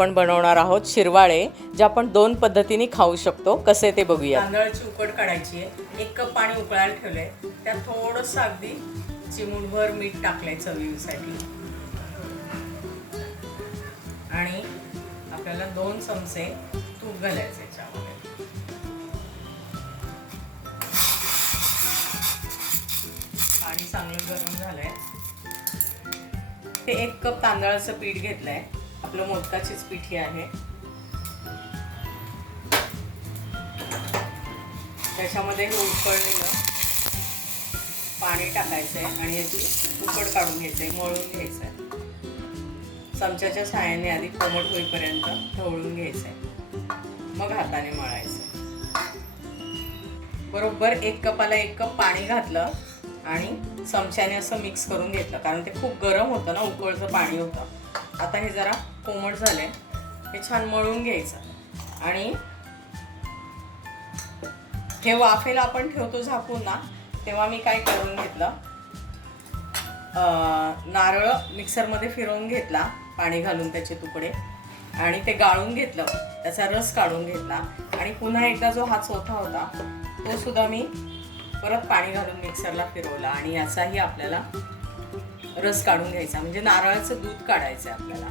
आपण बनवणार आहोत शिरवाळे जे आपण दोन पद्धतीने खाऊ शकतो. कसे ते बघूया तांदळाची उकड काढायची आहे. एक कप पाणी उकळायला ठेवलंय. त्यात थोडंसं अगदी चिमूटभर मीठ टाकलंय चवीसाठी. आणि आपल्याला दोन चमचे तूप घालायचे याच्यामध्ये. पाणी चांगलं गरम झालंय. ते एक कप तांदळाचं पीठ घेतलंय. आपलं मोदकाचीच पिठी आहे. त्याच्यामध्ये हे उकळलेलं पाणी टाकायचंय आणि याची उकड काढून घ्यायचं आहे मळून घ्यायचं आहे चमच्याच्या सहाय्याने आधी कोमट होईपर्यंत ढवळून घ्यायचं आहे मग हाताने मळायचं बरोबर एक कपाला एक कप पाणी घातलं आणि चमच्याने असं मिक्स करून घेतलं कारण ते खूप गरम होतं ना उकळचं पाणी होतं. आता हे जरा कोमट झालंय. हे छान मळून घ्यायचं. आणि हे वाफेला आपण ठेवतो झाकून ना तेव्हा मी काय करून घेतलं? नारळ मिक्सरमध्ये फिरवून घेतला पाणी घालून त्याचे तुकडे. आणि ते गाळून घेतलं त्याचा रस काढून घेतला. आणि पुन्हा एकदा जो हा चोथा होता तो सुद्धा मी परत पाणी घालून मिक्सरला फिरवला. आणि याचाही आपल्याला रस काढून घ्यायचा म्हणजे नारळाचं दूध काढायचं आहे आपल्याला.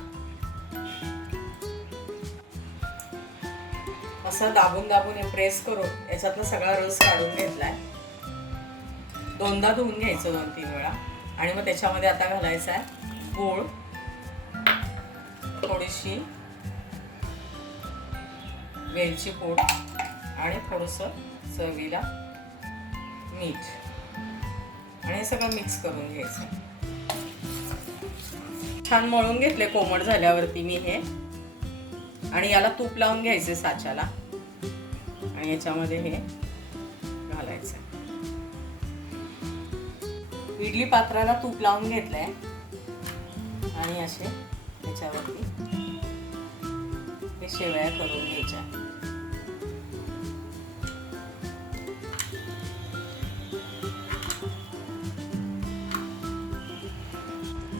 असं दाबून दाबून हे प्रेस करून याच्यातला सगळा रस काढून घेतलाय. दोनदा धुवून घ्यायचं दोन तीन वेळा. आणि मग त्याच्यामध्ये आता घालायचा आहे गूळ थोडीशी वेलची पूड आणि थोडंसं चवीला मीठ. आणि हे सगळं मिक्स करून घ्यायचं. छान मळून घेतले कोमट झाल्यावरती मी हे. आणि याला तूप लावून घ्यायचे साच्याला. आणि याच्यामध्ये हे घालायचं. इडली पात्राला तूप लावून घेतलंय. आणि असे त्याच्यावरती हे शेवया करून घ्यायच्या.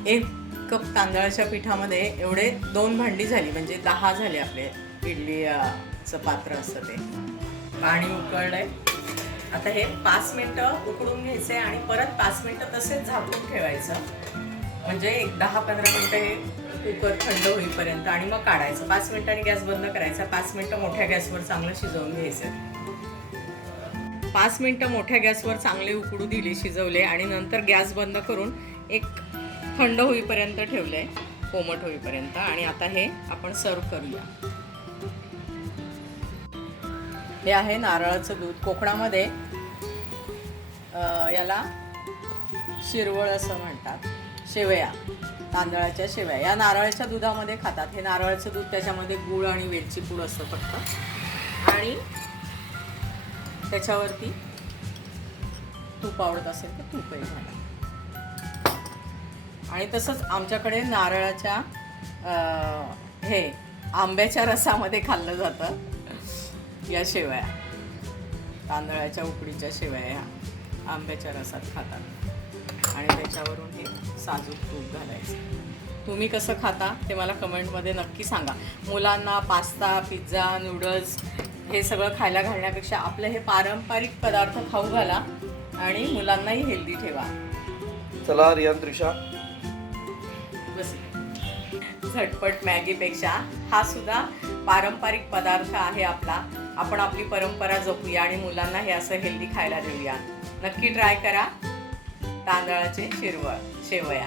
एक कप तांदळाच्या पिठामध्ये एवढे दोन भांडी झाली म्हणजे दहा झाले आपले इडलीचं पात्र असतं ते. पाणी उकळलंय. आता हे पाच मिनटं उकळून घ्यायचे आणि परत पाच मिनटं तसेच झाकून ठेवायचं. म्हणजे एक दहा पंधरा मिनटं हे कुकर थंड होईपर्यंत आणि मग काढायचं. पाच मिनटांनी गॅस बंद करायचा. पाच मिनटं मोठ्या गॅसवर चांगलं शिजवून घ्यायचं. पाच मिनटं मोठ्या गॅसवर चांगले उकडू दिले शिजवले आणि नंतर गॅस बंद करून एक थंड होईपर्यंत ठेवलं आहे कोमट होईपर्यंत. आणि आता हे आपण सर्व करूया. हे आहे नारळाचं दूध. कोकणामध्ये याला शिरवळ असं म्हणतात. शेवया तांदळाच्या शेवया. या नारळाच्या दुधामध्ये खातात. हे नारळाचं दूध त्याच्यामध्ये गूळ आणि वेलची पूड असतं फक्त. आणि त्याच्यावरती तूप आवडत असेल तर तूपही घाला आणि तसंच आमच्याकडे नारळाच्या हे आंब्याच्या रसामध्ये खाल्लं जातं. या शेवया. तांदळाच्या उकडीच्या शेवया ह्या आंब्याच्या रसात खातात. आणि त्याच्यावरून हे साजूक तूप घालायचं. तुम्ही कसं खाता ते मला कमेंटमध्ये नक्की सांगा. मुलांना पास्ता पिझ्झा नूडल्स हे सगळं खायला घालण्यापेक्षा आपले हे पारंपरिक पदार्थ खाऊ घाला आणि मुलांनाही हेल्दी ठेवा. चला रियान बस झटपट मॅगीपेक्षा हा सुद्धा पारंपरिक पदार्थ आहे आपला. आपण आपली परंपरा जपूया आणि मुलांना हे असं हेल्दी खायला देऊया. नक्की ट्राय करा तांदळाचे शिरवळ शेवया.